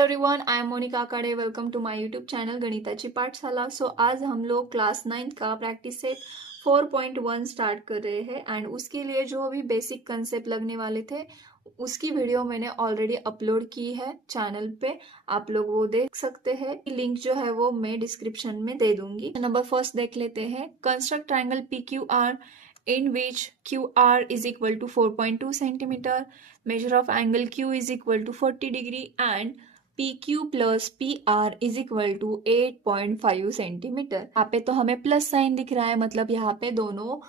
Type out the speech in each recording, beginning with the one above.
Hello everyone, I am Monika Kade. Welcome to my YouTube channel Ganitachi Pathshala. सो आज हम लोग क्लास 9 का प्रैक्टिस सेट 4.1 स्टार्ट कर रहे हैं एंड उसके लिए जो अभी बेसिक कंसेप्ट लगने वाले थे उसकी वीडियो मैंने ऑलरेडी अपलोड की है चैनल पे, आप लोग वो देख सकते हैं। लिंक जो है वो मैं डिस्क्रिप्शन में दे दूंगी। नंबर फर्स्ट देख लेते हैं। Construct triangle PQR in which QR is equal to 4.2 centimeter, measure of angle Q is equal to 40 degree and PQ plus PR is equal to 8.5 centimetre. यहाँ पे तो हमें प्लस साइन दिख रहा है, मतलब यहाँ पे दोनों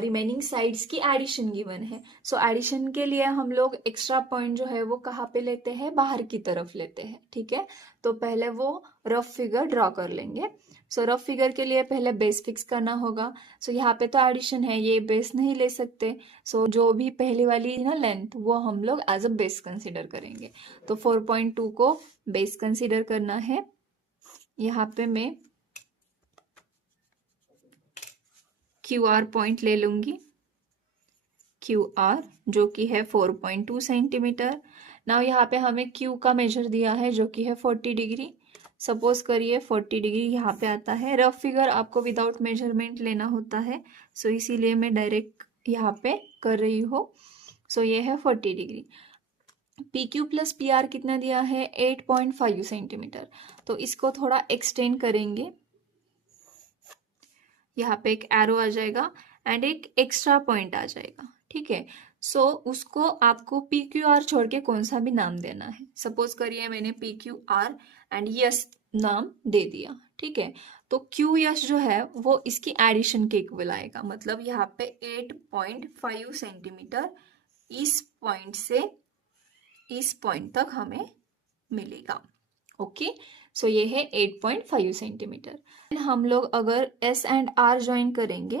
रिमेनिंग साइड्स की एडिशन गिवन है। सो एडिशन के लिए हम लोग एक्स्ट्रा पॉइंट जो है वो कहाँ पे लेते हैं, बाहर की तरफ लेते हैं। ठीक है, तो पहले वो रफ फिगर ड्रॉ कर लेंगे। सो रफ फिगर के लिए पहले बेस फिक्स करना होगा। सो यहाँ पे तो एडिशन है, ये बेस नहीं ले सकते। सो जो भी पहली वाली ना लेंथ वो हम लोग एज अ बेस कंसिडर करेंगे। तो 4.2 को बेस कंसिडर करना है। यहाँ पे मैं QR पॉइंट ले लूंगी, QR जो कि है 4.2 सेंटीमीटर। नाउ यहाँ पे हमें Q का मेजर दिया है जो कि है 40 डिग्री। सपोज करिए 40 डिग्री यहाँ पे आता है। रफ फिगर आपको विदाउट मेजरमेंट लेना होता है, सो इसीलिए मैं डायरेक्ट यहाँ पे कर रही हूँ। सो ये है 40 डिग्री। PQ प्लस PR कितना दिया है, 8.5 सेंटीमीटर। तो इसको थोड़ा एक्सटेंड करेंगे, यहाँ पे एक एरो आ जाएगा एंड एक एक्स्ट्रा पॉइंट आ जाएगा। ठीक है, सो उसको आपको PQR छोड़ के कौन सा भी नाम देना है। सपोज करिए मैंने PQR एंड यस नाम दे दिया। ठीक है, तो QS जो है वो इसकी एडिशन के इक्वल आएगा, मतलब यहाँ पे 8.5 सेंटीमीटर इस पॉइंट से इस पॉइंट तक हमें मिलेगा। ओके, सो ये है 8.5 सेंटीमीटर। हम लोग अगर S एंड R ज्वाइन करेंगे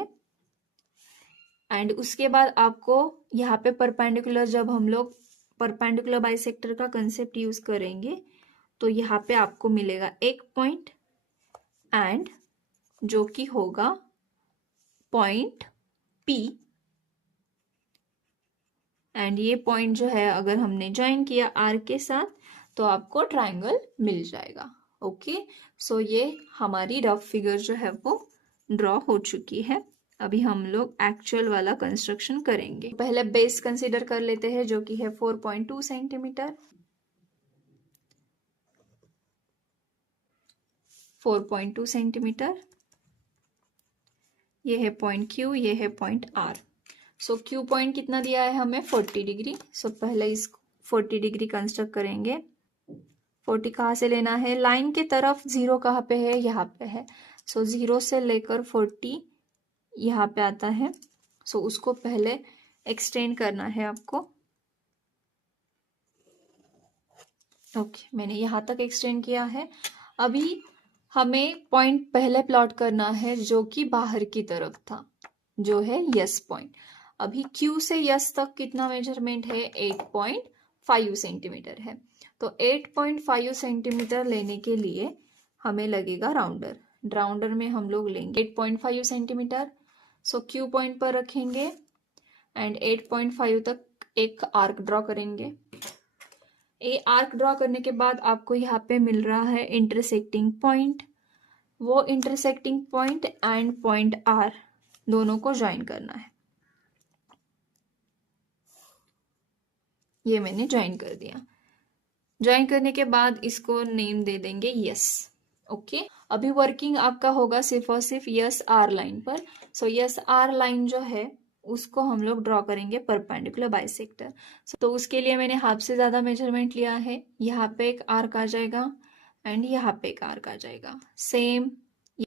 एंड उसके बाद आपको यहाँ पे परपेंडिकुलर, जब हम लोग परपेंडिकुलर बाइसेक्टर का कंसेप्ट यूज करेंगे तो यहाँ पे आपको मिलेगा एक पॉइंट एंड जो कि होगा पॉइंट P एंड ये पॉइंट जो है अगर हमने ज्वाइन किया R के साथ तो आपको ट्रायंगल मिल जाएगा। ओके, सो ये हमारी रफ फिगर जो है वो ड्रॉ हो चुकी है। अभी हम लोग एक्चुअल वाला कंस्ट्रक्शन करेंगे। पहले बेस कंसीडर कर लेते हैं जो कि है 4.2 सेंटीमीटर। 4.2 सेंटीमीटर, ये है पॉइंट Q, ये है पॉइंट R। सो Q पॉइंट कितना दिया है हमें, 40 डिग्री। सो पहले इस 40 डिग्री कंस्ट्रक्ट करेंगे। 40 कहाँ से लेना है, लाइन के तरफ। 0 कहाँ पे है, यहाँ पे है। सो 0 से लेकर 40 यहाँ पे आता है। सो उसको पहले एक्सटेंड करना है आपको। ओके, मैंने यहाँ तक एक्सटेंड किया है। अभी हमें पॉइंट पहले प्लॉट करना है जो कि बाहर की तरफ था, जो है यस पॉइंट। अभी Q से यस तक कितना मेजरमेंट है, 8.5 सेंटीमीटर है। तो 8.5 सेंटीमीटर लेने के लिए हमें लगेगा राउंडर। राउंडर में हम लोग लेंगे 8.5 सेंटीमीटर। सो Q पॉइंट पर रखेंगे एंड 8.5 तक एक आर्क ड्रॉ करेंगे। ये आर्क ड्रॉ करने के बाद आपको यहाँ पे मिल रहा है इंटरसेक्टिंग पॉइंट। वो intersecting point and point R दोनों को ज्वाइन करना है। ये मैंने ज्वाइन कर दिया। ज्वाइन करने के बाद इसको नेम दे देंगे यस। ओके, अभी वर्किंग आपका होगा सिर्फ और सिर्फ यस आर लाइन पर। सो यस आर लाइन जो है उसको हम लोग ड्रॉ करेंगे परपेंडिकुलर बाइसेक्टर। तो उसके लिए मैंने हाफ से ज्यादा मेजरमेंट लिया है। यहाँ पे एक आर्क आ जाएगा एंड यहाँ पे एक आर्क आ जाएगा। सेम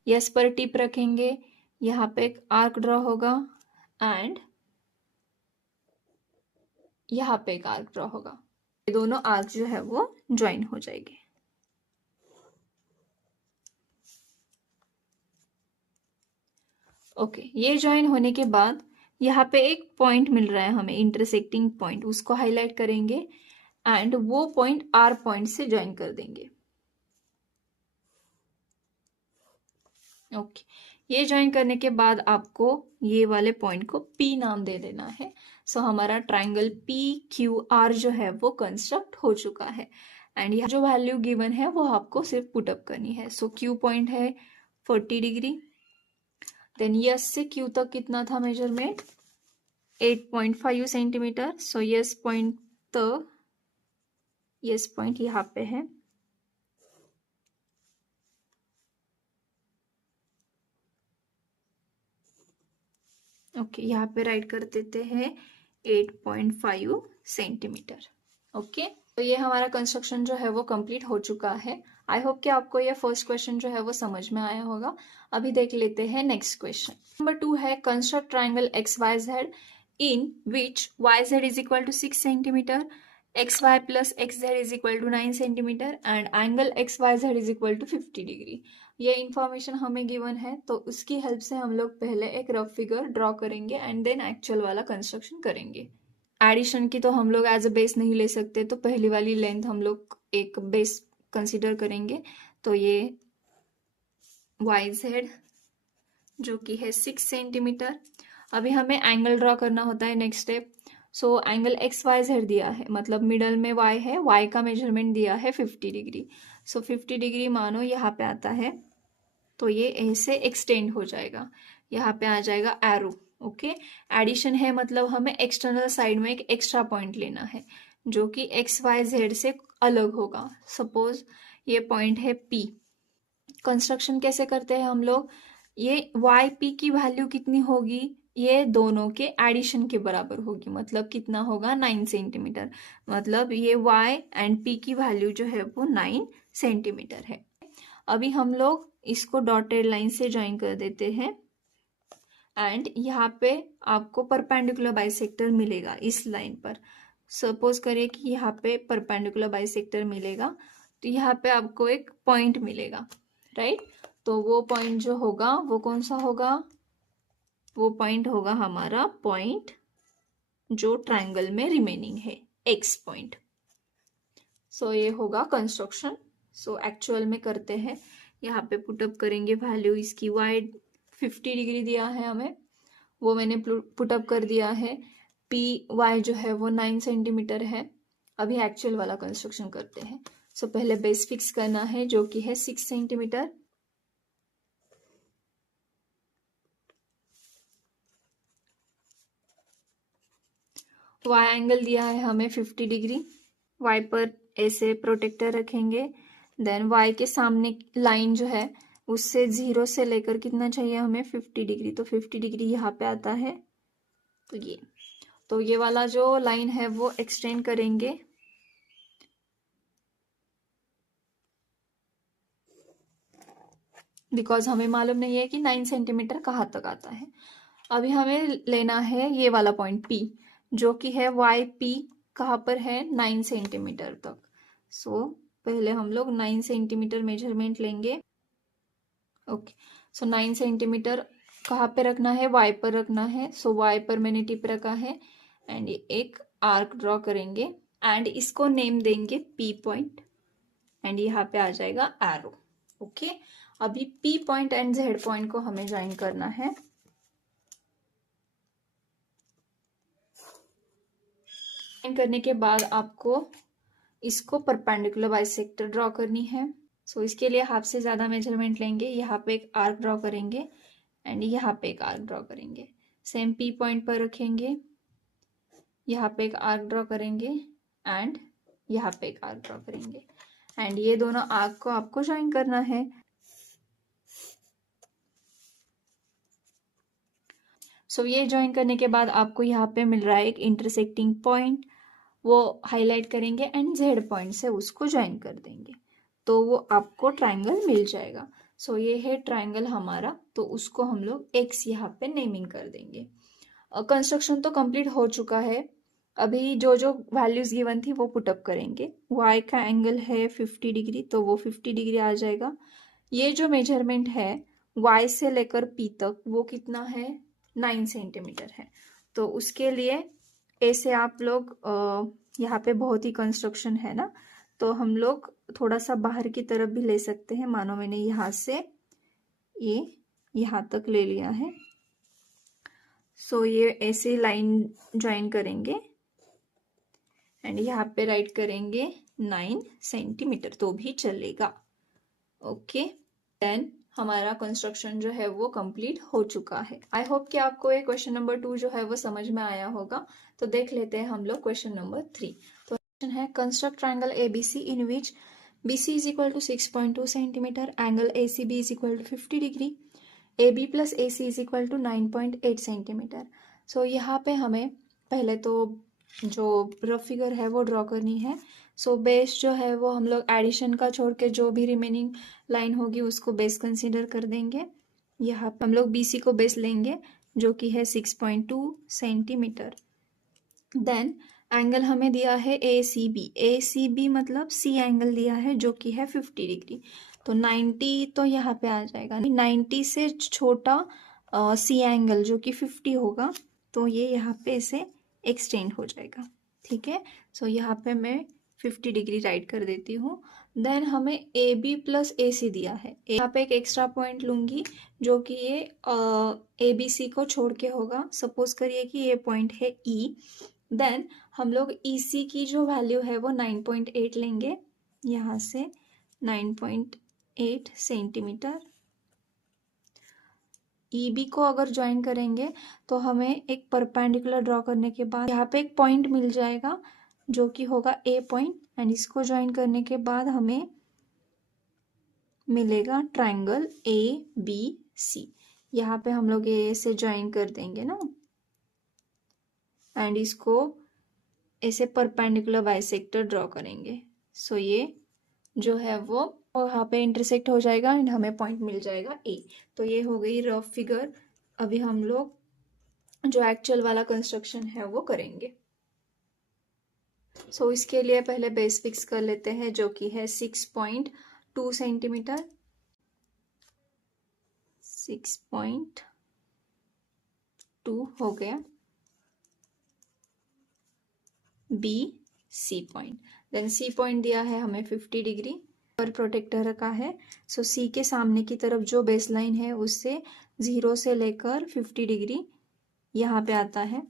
यस पर टिप रखेंगे, यहाँ पे एक आर्क ड्रॉ होगा एंड यहाँ पे एक आर्क ड्रॉ होगा। ये दोनों आर्क जो है वो ज्वाइन हो जाएंगे। ओके, ये ज्वाइन होने के बाद यहाँ पे एक पॉइंट मिल रहा है हमें, इंटरसेक्टिंग पॉइंट, उसको हाईलाइट करेंगे एंड वो पॉइंट R पॉइंट से ज्वाइन कर देंगे। ओके, ये ज्वाइन करने के बाद आपको ये वाले पॉइंट को P नाम दे देना है। सो हमारा ट्रायंगल PQR जो है वो कंस्ट्रक्ट हो चुका है। एंड यहाँ जो वैल्यू गिवन है वो आपको सिर्फ पुटअप करनी है। सो क्यू पॉइंट है 40 डिग्री, देन यस से क्यू तक कितना था measurement 8.5 centimetre. So yes point तक, यस पॉइंट यहाँ पे है, ओके यहाँ पे राइट कर देते हैं 8.5 सेंटीमीटर। ओके, तो ये हमारा कंस्ट्रक्शन जो है वो कंप्लीट हो चुका है। आई होप कि आपको ये फर्स्ट क्वेश्चन जो है वो समझ में आया होगा। अभी देख लेते हैं नेक्स्ट क्वेश्चन। नंबर 2 है construct triangle X Y Z in which Y Z is equal to 6 centimetre, X Y plus X Z is equal to 9 centimetre and angle X Y Z is equal to 50 degree. ये information हमें given है, तो उसकी help से हम लोग पहले एक रफ फिगर ड्रॉ करेंगे एंड देन एक्चुअल वाला कंस्ट्रक्शन करेंगे। एडिशन की तो हम लोग एज अ बेस नहीं ले सकते, तो पहली वाली लेंथ हम लोग एक बेस कंसीडर करेंगे। तो ये वाई जेड जो कि है 6 सेंटीमीटर। अभी हमें एंगल ड्रॉ करना होता है next step. So angle X Y Z दिया है, मतलब मिडल में वाई है, वाई का मेजरमेंट दिया है 50 डिग्री। सो 50 डिग्री मानो यहाँ पे आता है, तो ये ऐसे एक्सटेंड हो जाएगा, यहाँ पे आ जाएगा एरो। ओके, एडिशन है मतलब हमें एक्सटर्नल साइड में एक एक्स्ट्रा पॉइंट लेना है जो कि एक्स वाई जेड से अलग होगा। सपोज ये पॉइंट है पी। कंस्ट्रक्शन कैसे करते हैं हम लोग, ये वाई पी की वैल्यू कितनी होगी, ये दोनों के एडिशन के बराबर होगी, मतलब कितना होगा 9 सेंटीमीटर। मतलब ये y एंड p की वैल्यू जो है वो 9 सेंटीमीटर है। अभी हम लोग इसको डॉटेड लाइन से ज्वाइन कर देते हैं एंड यहाँ पे आपको परपेंडिकुलर बाइसेक्टर मिलेगा इस लाइन पर। सपोज करिए कि यहाँ पे परपेंडिकुलर बाइसेक्टर मिलेगा, तो यहाँ पे आपको एक पॉइंट मिलेगा, राइट। तो वो पॉइंट जो होगा वो कौन सा होगा, वो पॉइंट होगा हमारा पॉइंट जो ट्रायंगल में रिमेनिंग है, एक्स पॉइंट। सो ये होगा कंस्ट्रक्शन। सो एक्चुअल में करते हैं, यहाँ पे पुटअप करेंगे वैल्यू इसकी। वाई 50 डिग्री दिया है हमें, वो मैंने पुटअप कर दिया है। पी वाई जो है वो 9 सेंटीमीटर है। अभी एक्चुअल वाला कंस्ट्रक्शन करते हैं। सो पहले बेस फिक्स करना है जो कि है 6 सेंटीमीटर। वाई एंगल दिया है हमें 50 डिग्री। वाई पर ऐसे प्रोटेक्टर रखेंगे, देन वाई के सामने लाइन जो है उससे 0 से लेकर कितना चाहिए हमें 50 डिग्री, तो 50 डिग्री यहाँ पे आता है। तो ये वाला जो लाइन है वो एक्सटेंड करेंगे, बिकॉज हमें मालूम नहीं है कि 9 सेंटीमीटर कहाँ तक आता है। अभी हमें लेना है ये वाला पॉइंट P जो कि है वाई पी, कहाँ पर है 9 सेंटीमीटर तक। सो पहले हम लोग 9 सेंटीमीटर मेजरमेंट लेंगे। ओके, सो 9 सेंटीमीटर कहाँ पे रखना है, वाई पर रखना है। सो वाई पर मैंने टिप रखा है एंड एक आर्क ड्रॉ करेंगे एंड इसको नेम देंगे P पॉइंट एंड यहाँ पे आ जाएगा एरो। ओके, अभी P point and Z point को हमें ज्वाइन करना है। ज्वाइन करने के बाद आपको इसको परपेंडिकुलर बाइसेक्टर ड्रॉ करनी है। सो इसके लिए हाफ से ज्यादा मेजरमेंट लेंगे, यहाँ पे एक आर्क ड्रॉ करेंगे एंड यहाँ पे एक आर्क ड्रॉ करेंगे। सेम P पॉइंट पर रखेंगे, यहाँ पे एक आर्क ड्रॉ करेंगे एंड यहाँ पे एक आर्क ड्रॉ करेंगे एंड ये दोनों आर्क को आपको ज्वाइन करना है। सो ये ज्वाइन करने के बाद आपको यहाँ पे मिल रहा है एक इंटरसेक्टिंग पॉइंट, वो हाईलाइट करेंगे एंड Z पॉइंट से उसको ज्वाइन कर देंगे, तो वो आपको ट्रायंगल मिल जाएगा। सो ये है ट्रायंगल हमारा, तो उसको हम लोग X यहाँ पे नेमिंग कर देंगे। कंस्ट्रक्शन तो कंप्लीट हो चुका है। अभी जो जो वैल्यूज गिवन थी वो पुटअप करेंगे। Y का एंगल है 50 डिग्री, तो वो 50 डिग्री आ जाएगा। ये जो मेजरमेंट है Y से लेकर P तक वो कितना है 9 सेंटीमीटर है। तो उसके लिए ऐसे आप लोग यहाँ पे बहुत ही कंस्ट्रक्शन है ना, तो हम लोग थोड़ा सा बाहर की तरफ भी ले सकते हैं। मानो मैंने यहाँ से ये यहाँ तक ले लिया है। सो ये ऐसे लाइन ज्वाइन करेंगे एंड यहाँ पे राइट करेंगे 9 सेंटीमीटर तो भी चलेगा। ओके, देन हमारा कंस्ट्रक्शन जो है वो कंप्लीट हो चुका है। आई होप कि आपको ये क्वेश्चन नंबर 2 जो है वो समझ में आया होगा। तो देख लेते हैं हम लोग क्वेश्चन नंबर 3। तो क्वेश्चन है construct triangle ABC in which BC is equal to 6.2 centimetre, angle ACB is equal to 50 degree, AB plus AC is equal to 9.8 centimetre. So यहाँ पे हमें पहले तो जो रफ फिगर है वो ड्रॉ करनी है। सो बेस जो है वो हम लोग एडिशन का छोड़ के जो भी रिमेनिंग लाइन होगी उसको बेस कंसीडर कर देंगे। यहाँ पे हम लोग BC को बेस लेंगे जो कि है 6.2 सेंटीमीटर। देन एंगल हमें दिया है ACB मतलब C एंगल दिया है जो कि है 50 डिग्री। तो 90 तो यहाँ पे आ जाएगा, 90 से छोटा C एंगल जो कि 50 होगा तो ये यहाँ पे इसे एक्सटेंड हो जाएगा। ठीक है, सो यहाँ पे मैं 50 डिग्री राइट कर देती हूँ। देन हमें AB प्लस AC दिया है। यहाँ पे एक एक्स्ट्रा पॉइंट लूंगी जो कि ये ABC को छोड़ के होगा। सपोज करिए कि ये पॉइंट है E। देन हम लोग EC की जो वैल्यू है वो 9.8 लेंगे, यहाँ से 9.8 सेंटीमीटर। EB को अगर ज्वाइन करेंगे तो हमें एक परपेंडिकुलर ड्रॉ करने के बाद यहाँ पे एक पॉइंट मिल जाएगा जो कि होगा A पॉइंट, एंड इसको ज्वाइन करने के बाद हमें मिलेगा ट्रायंगल ABC। यहाँ पे हम लोग A से ज्वाइन कर देंगे ना, एंड इसको ऐसे परपेंडिकुलर बाइसेक्टर ड्रॉ करेंगे। सो ये जो है वो वहाँ पे इंटरसेक्ट हो जाएगा एंड हमें पॉइंट मिल जाएगा A। तो ये हो गई रफ फिगर। अभी हम लोग जो एक्चुअल वाला कंस्ट्रक्शन है वो करेंगे। सो इसके लिए पहले बेस फिक्स कर लेते हैं जो कि है 6.2 सेंटीमीटर। 6.2 हो गया BC point. Then C point दिया है हमें 50 डिग्री पर प्रोटेक्टर रखा है। सो C के सामने की तरफ जो बेस लाइन है उससे 0 से लेकर 50 डिग्री यहाँ पे आता है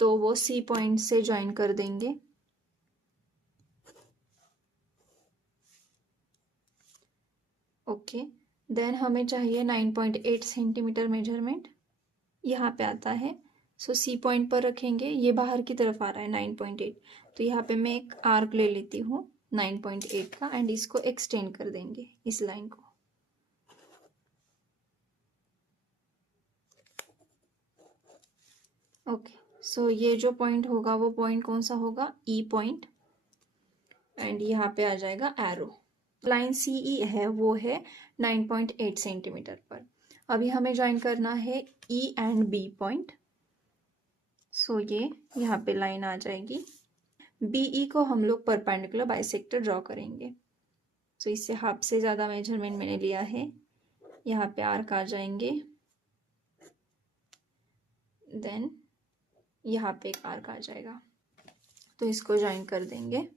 तो वो C पॉइंट से ज्वाइन कर देंगे। ओके, देन हमें चाहिए 9.8 सेंटीमीटर मेजरमेंट, यहाँ पे आता है। सो C पॉइंट पर रखेंगे, ये बाहर की तरफ आ रहा है 9.8, तो यहाँ पे मैं एक आर्क ले लेती हूँ 9.8 का एंड इसको एक्सटेंड कर देंगे इस लाइन को। ओके, सो ये जो पॉइंट होगा वो पॉइंट कौन सा होगा, E पॉइंट, एंड यहाँ पे आ जाएगा एरो। लाइन CE है वो है 9.8 सेंटीमीटर पर। अभी हमें ज्वाइन करना है E एंड B पॉइंट। सो ये यहाँ पे लाइन आ जाएगी। BE को हम लोग परपेंडिकुलर बाइसेक्टर ड्रॉ करेंगे। सो इससे हाफ से ज़्यादा मेजरमेंट मैंने लिया है, यहाँ पे आर्क आ जाएंगे। देन यहाँ पे एक आर्क आ जाएगा तो इसको ज्वाइन कर देंगे।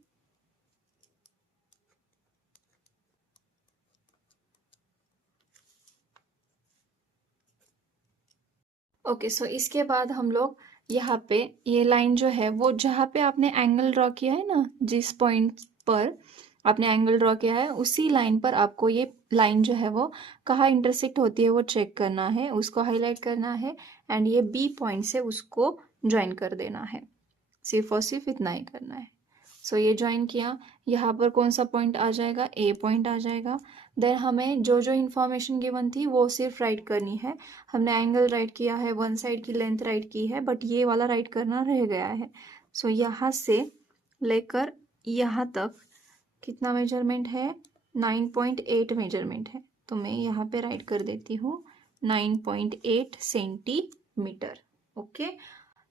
ओके, सो इसके बाद हम लोग यहाँ पे ये लाइन जो है वो जहाँ पे आपने एंगल ड्रॉ किया है ना, जिस पॉइंट पर आपने एंगल ड्रॉ किया है उसी लाइन पर आपको ये लाइन जो है वो कहाँ इंटरसेक्ट होती है वो चेक करना है, उसको हाईलाइट करना है एंड ये B पॉइंट से उसको ज्वाइन कर देना है। सिर्फ और सिर्फ इतना ही करना है। सो ये ज्वाइन किया, यहाँ पर कौन सा पॉइंट आ जाएगा, A पॉइंट आ जाएगा। देन हमें जो जो इन्फॉर्मेशन गिवन थी वो सिर्फ राइट करनी है। हमने एंगल राइट किया है, वन साइड की लेंथ राइट की है, बट ये वाला राइट करना रह गया है। सो यहाँ से लेकर यहाँ तक कितना मेजरमेंट है, 9.8 मेजरमेंट है, तो मैं यहाँ पे राइट कर देती हूँ 9.8 सेंटीमीटर। ओके,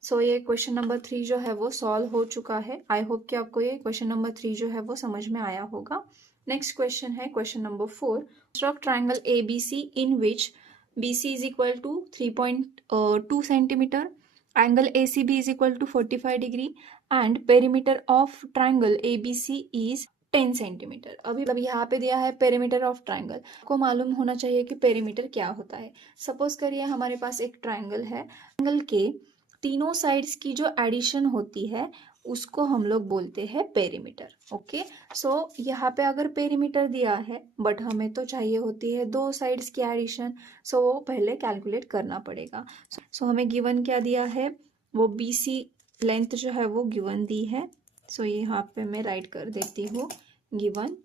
सो ये क्वेश्चन नंबर 3 जो है वो सॉल्व हो चुका है। आई होप कि आपको ये क्वेश्चन नंबर 3 जो है वो समझ में आया होगा। नेक्स्ट क्वेश्चन है question number 4। Construct triangle ABC in which BC is equal to 3.2 centimetre, angle ACB is equal to 45 degree and perimeter of triangle ABC is 10 centimetre. अभी यहाँ पे दिया है पेरीमीटर ऑफ ट्रायंगल। आपको मालूम होना चाहिए कि पेरीमीटर क्या होता है। सपोज करिए हमारे पास एक ट्रायंगल है, ट्रायंगल के तीनों साइड्स की जो एडिशन होती है उसको हम लोग बोलते हैं पेरीमीटर। ओके, सो यहाँ पे अगर पेरीमीटर दिया है बट हमें तो चाहिए होती है दो साइड्स की एडिशन, सो वो पहले कैलकुलेट करना पड़ेगा। सो हमें गिवन क्या दिया है, वो BC लेंथ जो है वो गिवन दी है। सो यहाँ पे मैं राइट कर देती हूँ, given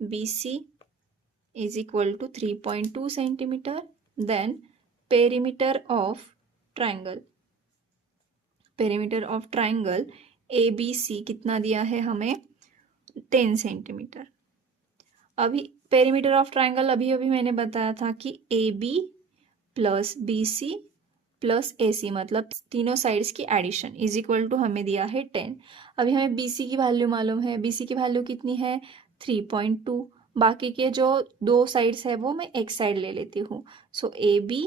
BC is equal to 3.2 centimetre. Then perimeter of triangle, perimeter of triangle ABC कितना दिया है हमें, 10 सेंटीमीटर। अभी पेरीमीटर ऑफ ट्राइंगल अभी अभी मैंने बताया था कि AB plus BC plus AC मतलब तीनों साइड्स की एडिशन इज इक्वल टू हमें दिया है 10। अभी हमें BC की वैल्यू मालूम है, BC की वैल्यू कितनी है 3.2। बाकी के जो दो साइड्स है वो मैं एक साइड ले लेती हूँ। सो AB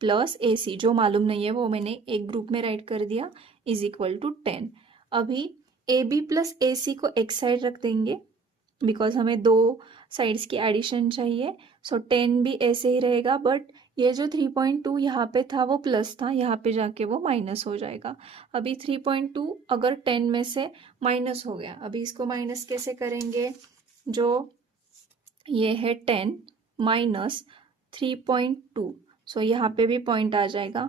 प्लस AC जो मालूम नहीं है वो मैंने एक ग्रुप में राइट कर दिया, इज इक्वल टू 10। अभी AB प्लस AC को एक साइड रख देंगे बिकॉज हमें दो साइड्स की एडिशन चाहिए। सो 10 भी ऐसे ही रहेगा, बट ये जो 3.2 यहाँ पे था वो प्लस था, यहाँ पे जाके वो माइनस हो जाएगा। अभी 3.2 अगर 10 में से माइनस हो गया, अभी इसको माइनस कैसे करेंगे, जो ये है 10 माइनस 3.2, सो यहाँ पे भी पॉइंट आ जाएगा।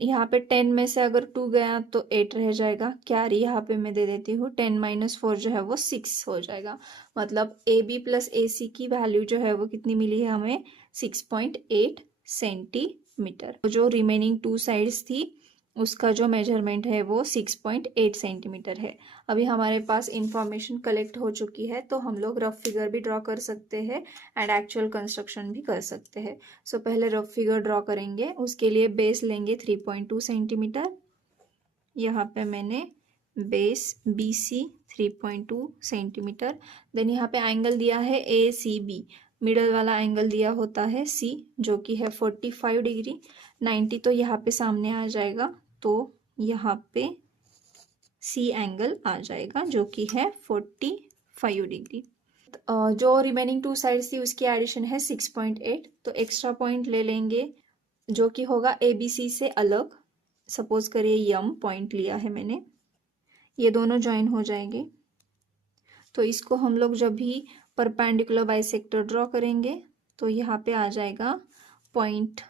यहाँ पे 10 में से अगर 2 गया तो 8 रह जाएगा, कैरी यहाँ पे मैं दे देती हूँ, 10 माइनस 4 जो है वो 6 हो जाएगा। मतलब AB प्लस AC की वैल्यू जो है वो कितनी मिली है हमें, 6.8 सेंटीमीटर। जो रिमेनिंग टू साइड्स थी उसका जो मेजरमेंट है वो 6.8 सेंटीमीटर है। अभी हमारे पास इंफॉर्मेशन कलेक्ट हो चुकी है तो हम लोग रफ फिगर भी ड्रॉ कर सकते हैं एंड एक्चुअल कंस्ट्रक्शन भी कर सकते हैं। सो पहले रफ फिगर ड्रॉ करेंगे, उसके लिए बेस लेंगे 3.2 सेंटीमीटर। यहाँ पे मैंने बेस BC 3.2 सेंटीमीटर। देन यहाँ पे एंगल दिया है ACB, मिडल वाला एंगल दिया होता है C जो कि है 45 डिग्री। 90 तो यहाँ पे सामने आ जाएगा, तो यहाँ पे C एंगल आ जाएगा जो कि है 45 डिग्री। जो रिमेनिंग टू साइड्स थी उसकी एडिशन है 6.8, तो एक्स्ट्रा पॉइंट ले लेंगे जो कि होगा ABC से अलग। सपोज करिए यम पॉइंट लिया है मैंने, ये दोनों ज्वाइन हो जाएंगे। तो इसको हम लोग जब भी परपेंडिकुलर बाइसेक्टर ड्रॉ करेंगे तो यहाँ पे आ जाएगा पॉइंट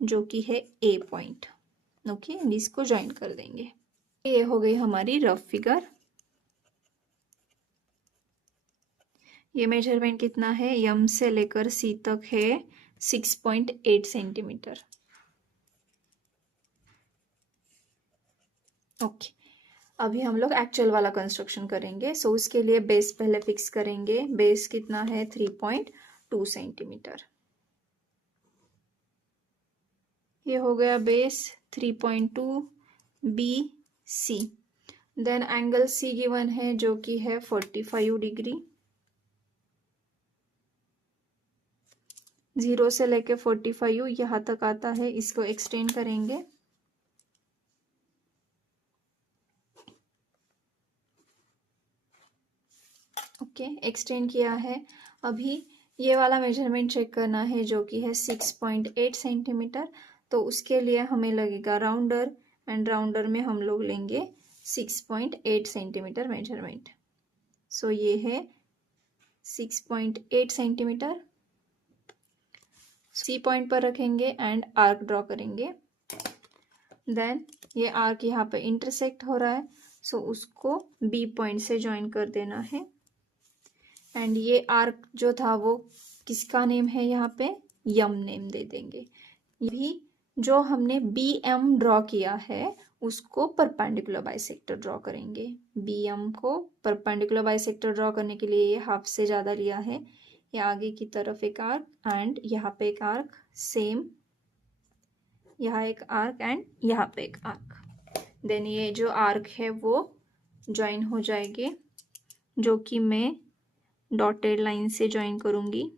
जो कि है A पॉइंट। ओके, इसको ज्वाइन कर देंगे। ये हो गई हमारी रफ फिगर। ये मेजरमेंट कितना है, यम से लेकर C तक है 6.8 सेंटीमीटर। ओके, अभी हम लोग एक्चुअल वाला कंस्ट्रक्शन करेंगे। सो उसके लिए बेस पहले फिक्स करेंगे। बेस कितना है 3.2 सेंटीमीटर। ये हो गया base 3.2 BC। Then angle C given है जो कि है 45 डिग्री। 0 से लेके 45 यहाँ तक आता है, इसको एक्सटेंड करेंगे। ओके, एक्सटेंड किया है। अभी ये वाला मेजरमेंट चेक करना है जो कि है 6.8 सेंटीमीटर। तो उसके लिए हमें लगेगा राउंडर, एंड राउंडर में हम लोग लेंगे 6.8 सेंटीमीटर मेजरमेंट। सो ये है 6.8 सेंटीमीटर। C पॉइंट पर रखेंगे एंड आर्क ड्रॉ करेंगे। देन ये आर्क यहाँ पे इंटरसेक्ट हो रहा है, सो उसको B पॉइंट से ज्वाइन कर देना है। एंड ये आर्क जो था वो किसका नेम है, यहाँ पे यम नेम दे देंगे। यही जो हमने BM ड्रॉ किया है उसको परपेंडिकुलर बाइसेक्टर ड्रॉ करेंगे। BM को परपेंडिकुलर बाइसेक्टर ड्रॉ करने के लिए ये हाफ से ज़्यादा लिया है। ये आगे की तरफ एक आर्क एंड यहाँ पे एक आर्क, सेम यहाँ एक आर्क एंड यहाँ पे एक आर्क। देन ये जो आर्क है वो ज्वाइन हो जाएंगे, जो कि मैं डॉटेड लाइन से ज्वाइन करूंगी।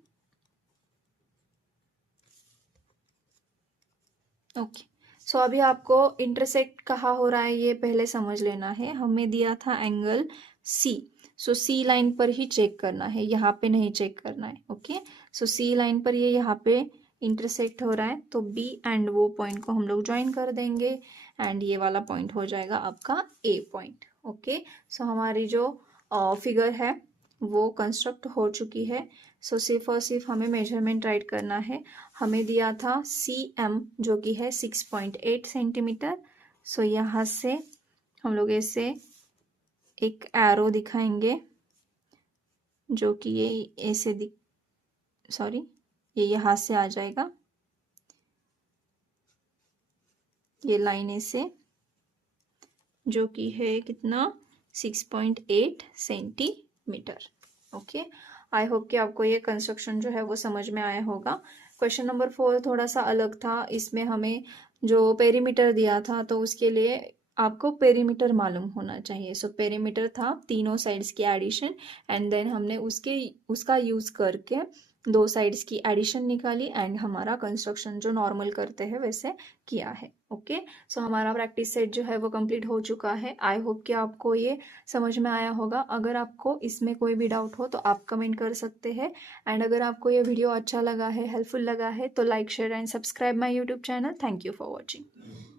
ओके, सो अभी आपको इंटरसेक्ट कहाँ हो रहा है ये पहले समझ लेना है। हमें दिया था एंगल C, सो C लाइन पर ही चेक करना है, यहाँ पे नहीं चेक करना है। ओके, सो C लाइन पर ये यहाँ पे इंटरसेक्ट हो रहा है, तो B एंड वो पॉइंट को हम लोग ज्वाइन कर देंगे एंड ये वाला पॉइंट हो जाएगा आपका A पॉइंट। ओके, सो हमारी जो फिगर है वो कंस्ट्रक्ट हो चुकी है। सो सिर्फ और सिर्फ हमें मेजरमेंट राइट करना है। हमें दिया था CM जो कि है 6.8 सेंटीमीटर। सो यहाँ से हम लोग ऐसे एक एरो दिखाएंगे जो कि ये ऐसे ये यहाँ से आ जाएगा, ये लाइन ऐसे, जो कि है कितना 6.8 सेंटीमीटर। ओके, आई होप कि आपको ये कंस्ट्रक्शन जो है वो समझ में आया होगा। क्वेश्चन नंबर 4 थोड़ा सा अलग था। इसमें हमें जो पेरीमीटर दिया था तो उसके लिए आपको पेरीमीटर मालूम होना चाहिए। सो पेरीमीटर था तीनों साइड्स की एडिशन, एंड देन हमने उसका यूज करके दो साइड्स की एडिशन निकाली एंड हमारा कंस्ट्रक्शन जो नॉर्मल करते हैं वैसे किया है। ओके, सो हमारा प्रैक्टिस सेट जो है वो कंप्लीट हो चुका है। आई होप कि आपको ये समझ में आया होगा। अगर आपको इसमें कोई भी डाउट हो तो आप कमेंट कर सकते हैं। एंड अगर आपको ये वीडियो अच्छा लगा है, हेल्पफुल लगा है, तो like, share and subscribe my YouTube channel. Thank you for watching.